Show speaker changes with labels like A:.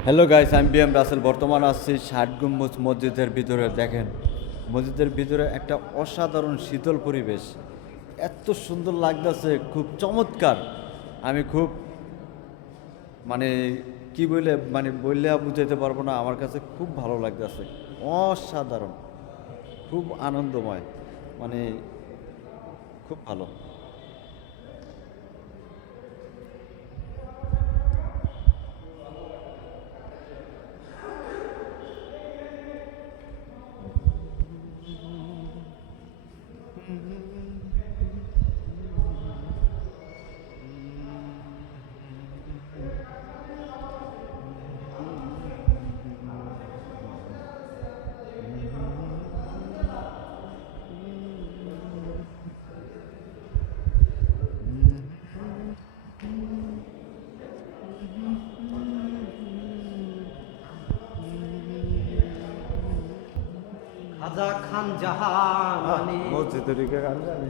A: Hello guys আমি B M Rasel বর্তমান আসছি ষাট গম্বুজ মসজিদের ভিতরে। দেখেন, মসজিদের ভিতরে একটা অসাধারণ শীতল পরিবেশ। এত সুন্দর লাগতেছে, খুব চমৎকার। আমি খুব মানে কি বলে মানে বললে বুঝাইতে পারব না, আমার কাছে খুব ভালো লাগতেছে। অসাধারণ, খুব আনন্দময় মানে খুব ভালো।
B: খাজা খান জাহান
A: মসজিদ গান জানি